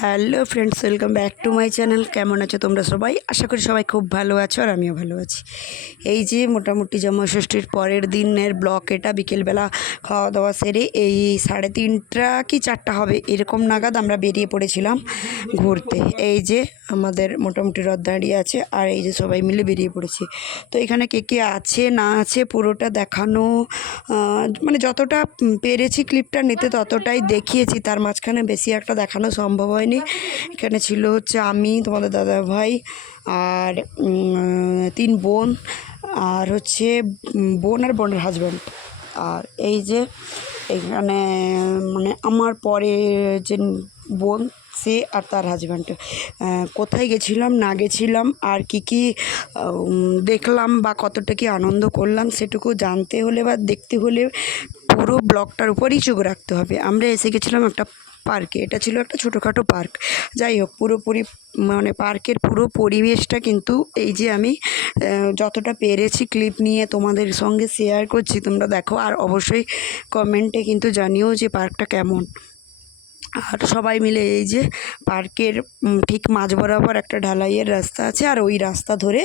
Hello friends, welcome back to my channel. কেমন আছো তোমরা সবাই? আশা করি সবাই খুব ভালো আছো আর আমিও ভালো আছি। এই যে মোটামুটি জামাষষ্ঠীর পরের দিনের ব্লক এটা। বিকেলবেলা খাওয়া দাওয়া সেরে এই 3:30 কি 4টা হবে এরকম নাগাদ আমরা বেরিয়ে পড়েছিলাম ঘুরতে। এই যে আমাদের মোটামুটি রথ দাঁড়িয়ে আছে আর এই যে সবাই মিলে বেরিয়ে পড়েছি। তো এখানে কে কে আছে না আছে পুরোটা দেখানো, মানে যতটা পেরেছি ক্লিপটা নিতে ততটাই দেখিয়েছি, তার মাঝখানে বেশি একটা দেখানো সম্ভব হয়নি। এখানে ছিল হচ্ছে আমি, তোমাদের দাদা ভাই আর 3 বোন, আর হচ্ছে বোন আর বোনের হাজব্যান্ড। আর এই যে এখানে মানে আমার পরে যে বোন সে আর তার হাজব্যান্ড। কোথায় গেছিলাম না গেছিলাম আর কি দেখলাম বা কতটা কি আনন্দ করলাম সেটুকু জানতে হলে বা দেখতে হলে পুরো ব্লগটার উপরই চোখ রাখতে হবে। আমরা এসে গেছিলাম একটা পার্কে। এটা ছিল একটা ছোটোখাটো পার্ক। যাই হোক, পুরোপুরি মানে পার্কের পুরো পরিবেশটা কিন্তু এই যে আমি যতটা পেরেছি ক্লিপ নিয়ে তোমাদের সঙ্গে শেয়ার করছি, তোমরা দেখো আর অবশ্যই কমেন্টে কিন্তু জানিও যে পার্কটা কেমন। আর সবাই মিলে এই যে পার্কের ঠিক মাঝ বরাবর একটা ঢালাইয়ের রাস্তা আছে আর ওই রাস্তা ধরে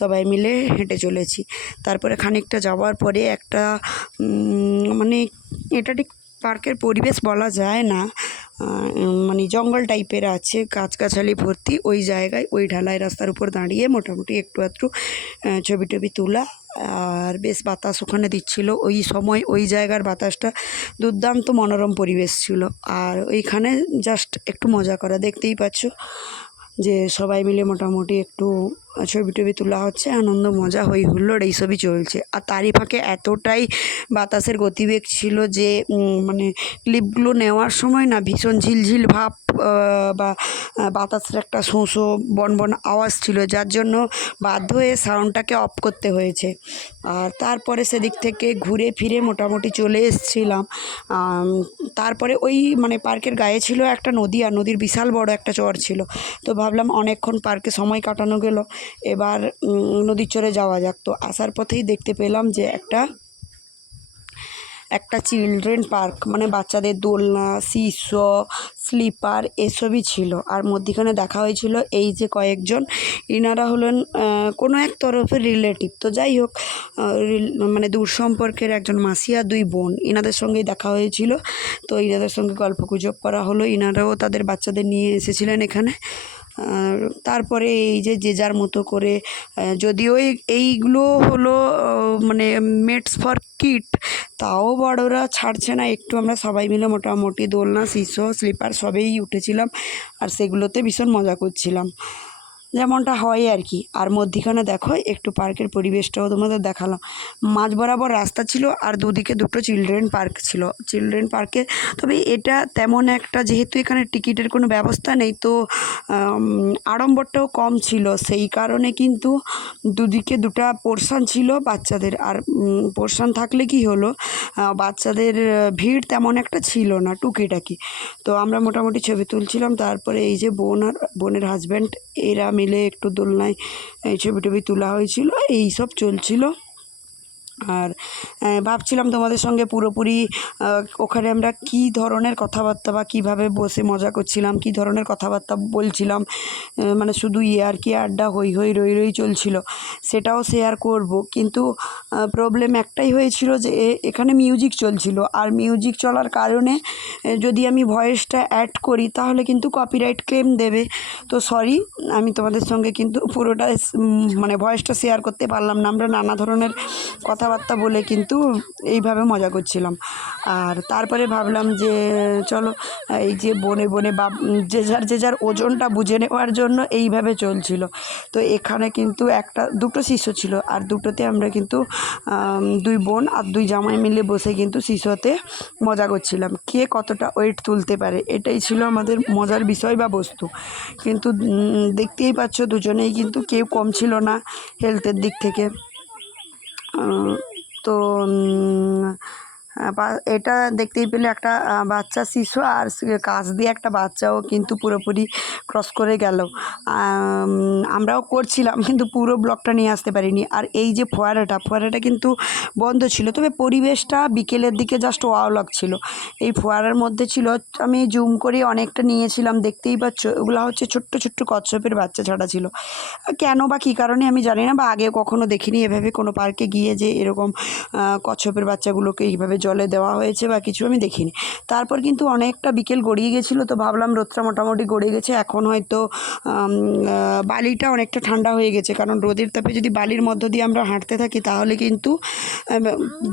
সবাই মিলে হেঁটে চলেছি। তারপরে খানিকটা যাওয়ার পরে একটা মানে এটা ঠিক পার্কের পরিবেশ বলা যায় না, মানে জঙ্গল টাইপের আছে, গাছগাছালি ভর্তি। ওই জায়গায় ওই ঢালাই রাস্তার উপর দাঁড়িয়ে মোটামুটি একটু আধটু ছবি টবি তোলা। আর বেশ বাতাস ওখানে দিচ্ছিল ওই সময়, ওই জায়গার বাতাসটা দুর্দান্ত মনোরম পরিবেশ ছিল। আর ওইখানে জাস্ট একটু মজা করা, দেখতেই পাচ্ছ যে সবাই মিলে মোটামুটি একটু ছবি টবি তোলা হচ্ছে, আনন্দ মজা হই হুল্লোড় এইসবই চলছে। আর তারই ফাঁকে এতটাই বাতাসের গতিবেগ ছিল যে মানে ক্লিপগুলো নেওয়ার সময় না ভীষণ ঝিলঝিল ভাব বা বাতাসের একটা শোঁ শোঁ বনবন আওয়াজ ছিল, যার জন্য বাধ্য হয়ে সাউন্ডটাকে অফ করতে হয়েছে। আর তারপরে সেদিক থেকে ঘুরে ফিরে মোটামুটি চলে এসেছিলাম। তারপরে ওই মানে পার্কের গায়ে ছিল একটা নদী, আর নদীর বিশাল বড় একটা চর ছিল। তো ভাবলাম অনেকক্ষণ পার্কে সময় কাটানো গেল, এবার নদীর চরে যাওয়া যাক। তো আসার পথেই দেখতে পেলাম যে একটা চিলড্রেন পার্ক, মানে বাচ্চাদের দোলনা, সিস, স্লিপার এসবই ছিল। আর মধ্যিখানে দেখা হয়েছিল এই যে কয়েকজন, ইনারা হলেন কোনো এক তরফের রিলেটিভ। তো যাই হোক, মানে দূর সম্পর্কের একজন মাসি আর 2 বোন, ইনাদের সঙ্গেই দেখা হয়েছিল। তো ইনাদের সঙ্গে গল্প গুজব করা হলো, ইনারাও তাদের বাচ্চাদের নিয়ে এসেছিলেন এখানে। আর তারপরে এই যে যে যার মতো করে, যদিও এইগুলো হলো মানে মেডস ফর কিড, তাও বড়রা ছাড়ছে না একটু। আমরা সবাই মিলে মোটামুটি দোলনা, শিশু, স্লিপার সবেই উঠেছিলাম আর সেগুলোতে ভীষণ মজা করছিলাম, যেমনটা হয় আর কি। আর মধ্যিখানে দেখো একটু পার্কের পরিবেশটাও তোমাদের দেখালাম। মাঝ বরাবর রাস্তা ছিল আর দুদিকে দুটো চিলড্রেন পার্ক ছিল। চিলড্রেন পার্কে তবে এটা তেমন একটা, যেহেতু এখানে টিকিটের কোনো ব্যবস্থা নেই, তো আড়ম্বরটাও কম ছিল, সেই কারণে কিন্তু দুদিকে দুটো পোর্শন ছিল বাচ্চাদের। আর পোর্শন থাকলে কি হলো, বাচ্চাদের ভিড় তেমন একটা ছিল না, টুকিটাকি। তো আমরা মোটামুটি ছবি তুলছিলাম। তারপরে এই যে বোন আর বোনের হাজব্যান্ড এরা মিলে একটু দোলনায় ছবি টবি তোলা হয়েছিল, এই সব চলছিল। আর ভাবছিলাম তোমাদের সঙ্গে পুরোপুরি ওখানে আমরা কী ধরনের কথাবার্তা বা কীভাবে বসে মজা করছিলাম, কী ধরনের কথাবার্তা বলছিলাম, মানে শুধু আর কি আড্ডা হই হই রই রই চলছিল, সেটাও শেয়ার করব। কিন্তু প্রবলেম একটাই হয়েছিল যে এখানে মিউজিক চলছিল, আর মিউজিক চলার কারণে যদি আমি ভয়েসটা অ্যাড করি তাহলে কিন্তু কপিরাইট ক্লেম দেবে। তো সরি, আমি তোমাদের সঙ্গে কিন্তু পুরোটা মানে ভয়েসটা শেয়ার করতে পারলাম না। আমরা নানা ধরনের কথাবার্তা বলে কিন্তু এইভাবে মজা করছিলাম। আর তারপরে ভাবলাম যে চলো এই যে বনে বনে বা যে যার ওজনটা বুঝে নেওয়ার জন্য এইভাবে চলছিল। তো এখানে কিন্তু দুটো শিশু ছিল, আর দুটোতে আমরা কিন্তু 2 বোন আর 2 জামাই মিলে বসে কিন্তু শিশুতে মজা করছিলাম, কে কতটা ওয়েট তুলতে পারে, এটাই ছিল আমাদের মজার বিষয় বা বস্তু। কিন্তু দেখতেই পাচ্ছ দুজনেই কিন্তু কেউ কম ছিল না হেলথের দিক থেকে। তো এটা দেখতেই পেলে একটা বাচ্চা শিশু আর কাছ দিয়ে একটা বাচ্চাও কিন্তু পুরোপুরি ক্রস করে গেল। আমরাও করছিলাম কিন্তু পুরো ব্লগটা নিয়ে আসতে পারিনি। আর এই যে ফোয়ারাটা কিন্তু বন্ধ ছিল, তবে পরিবেশটা বিকেলের দিকে জাস্ট ওয়াও লাগছিল। এই ফোয়ারার মধ্যে ছিল, আমি জুম করে অনেকটা নিয়েছিলাম, দেখতেই পাচ্ছ ওগুলো হচ্ছে ছোট্ট ছোট্ট কচ্ছপের বাচ্চা ছাড়া ছিল। কেন বা কী কারণে আমি জানি না, বা আগে কখনো দেখিনি এভাবে কোনো পার্কে গিয়ে যে এরকম কচ্ছপের বাচ্চাগুলোকে এইভাবে জলে দেওয়া হয়েছে বা কিছু আমি দেখিনি। তারপর কিন্তু অনেকটা বিকেল গড়িয়ে গেছিলো, তো ভাবলাম রোদটা মোটামুটি গড়িয়ে গেছে, এখন হয়তো বালিটা অনেকটা ঠান্ডা হয়ে গেছে, কারণ রোদের তাপে যদি বালির মধ্য দিয়ে আমরা হাঁটতে থাকি তাহলে কিন্তু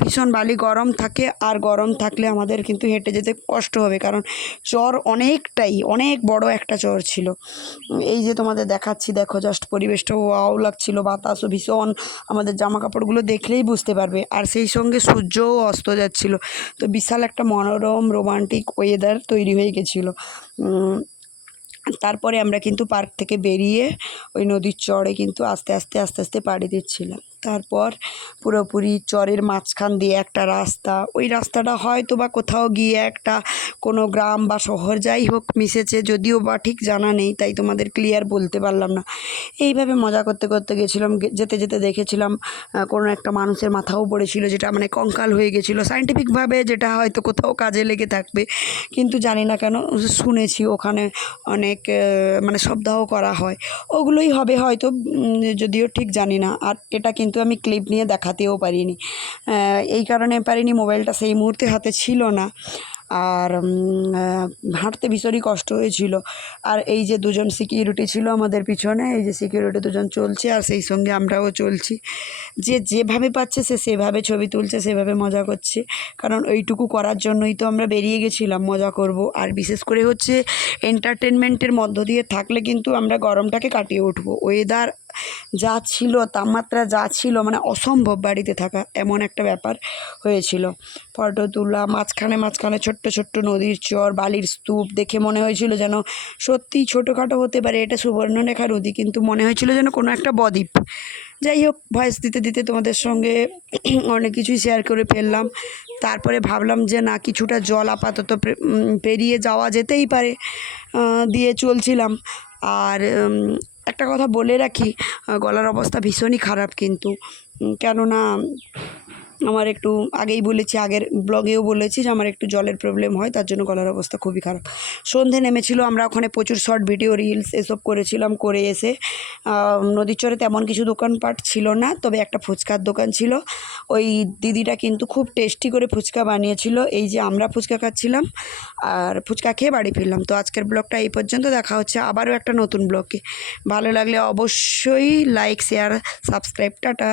ভীষণ বালি গরম থাকে, আর গরম থাকলে আমাদের কিন্তু হেঁটে যেতে কষ্ট হবে, কারণ চর অনেক বড় একটা চর ছিল। এই যে তোমাদের দেখাচ্ছি, দেখো জাস্ট পরিবেশটা ওয়াও লাগছিল, বাতাসও ভীষণ, আমাদের জামা কাপড়গুলো দেখলেই বুঝতে পারবে। আর সেই সঙ্গে সূর্যও অস্ত যাচ্ছিল, তো বিশাল একটা মনোরম রোমান্টিক ওয়েদার তৈরি হয়ে গেছিলো। তারপরে আমরা কিন্তু পার্ক থেকে বেরিয়ে ওই নদীর চরে কিন্তু আস্তে আস্তে পাড়ি দিচ্ছিলাম। তারপর পুরোপুরি চরের মাঝখান দিয়ে একটা রাস্তা, ওই রাস্তাটা হয়তো বা কোথাও গিয়ে একটা কোনো গ্রাম বা শহর যাই হোক মিশেছে, যদিও বা ঠিক জানা নেই, তাই তোমাদের ক্লিয়ার বলতে পারলাম না। এইভাবে মজা করতে করতে গেছিলাম, যেতে যেতে দেখেছিলাম কোনো একটা মানুষের মাথাও পড়েছিল, যেটা মানে কঙ্কাল হয়ে গেছিলো, সায়েন্টিফিকভাবে যেটা হয়তো কোথাও কাজে লেগে থাকবে, কিন্তু জানি না কেন শুনেছি ওখানে অনেক মানে সপ্তাহ করা হয়, ওগুলোই হবে হয়তো, যদিও ঠিক জানি না। আর এটা কিন্তু আমি ক্লিপ নিয়ে দেখাতেও পারিনি, এই কারণে পারিনি, মোবাইলটা সেই মুহূর্তে হাতে ছিল না, আর হাঁটতে ভীষণই কষ্ট হয়েছিল। আর এই যে দুজন সিকিউরিটি ছিল আমাদের পিছনে, এই যে সিকিউরিটি দুজন চলছে, আর সেই সঙ্গে আমরাও চলছি, যে যেভাবে পাচ্ছে সে সেভাবে ছবি তুলছে, সেভাবে মজা করছে, কারণ ওইটুকু করার জন্যই তো আমরা বেরিয়ে গেছিলাম, মজা করব। আর বিশেষ করে হচ্ছে এন্টারটেনমেন্টের মধ্য দিয়ে থাকলে কিন্তু আমরা গরমটাকে কাটিয়ে উঠবো। ওয়েদার যা ছিল, তাপমাত্রা যা ছিল, মানে অসম্ভব বাড়িতে থাকা, এমন একটা ব্যাপার হয়েছিল। ফটো তোলা, মাঝখানে ছোট্ট ছোট্ট নদীর চর, বালির স্তূপ দেখে মনে হয়েছিল যেন সত্যিই ছোটোখাটো হতে পারে এটা সুবর্ণরেখা নদী, কিন্তু মনে হয়েছিল যেন কোনো একটা বদ্বীপ। যাই হোক, ভয়েস দিতে দিতে তোমাদের সঙ্গে অনেক কিছুই শেয়ার করে ফেললাম। তারপরে ভাবলাম যে না, কিছুটা জল আপাতত পেরিয়ে যাওয়া যেতেই পারে, দিয়ে চলছিলাম। আর একটা কথা বলে রাখি, গলার অবস্থা ভীষণই খারাপ কিন্তু, কেননা আমার একটু আগেই বলেছি, আগের ব্লগেও বলেছি যে আমার একটু জলের প্রবলেম হয়, তার জন্য গলার অবস্থা খুবই খারাপ। সন্ধে নেমেছিল, আমরা ওখানে প্রচুর শর্ট ভিডিও, রিলস এসব করেছিলাম, করে এসে নদীর চরে তেমন কিছু দোকানপাট ছিল না, তবে একটা ফুচকার দোকান ছিল। ওই দিদিটা কিন্তু খুব টেস্টি করে ফুচকা বানিয়েছিল, এই যে আমরা ফুচকা খাচ্ছিলাম আর ফুচকা খেয়ে বাড়ি ফিরলাম। তো আজকের ব্লগটা এই পর্যন্ত, দেখা হচ্ছে আবারও একটা নতুন ব্লগে। ভালো লাগলে অবশ্যই লাইক, শেয়ার, সাবস্ক্রাইব, টাটা।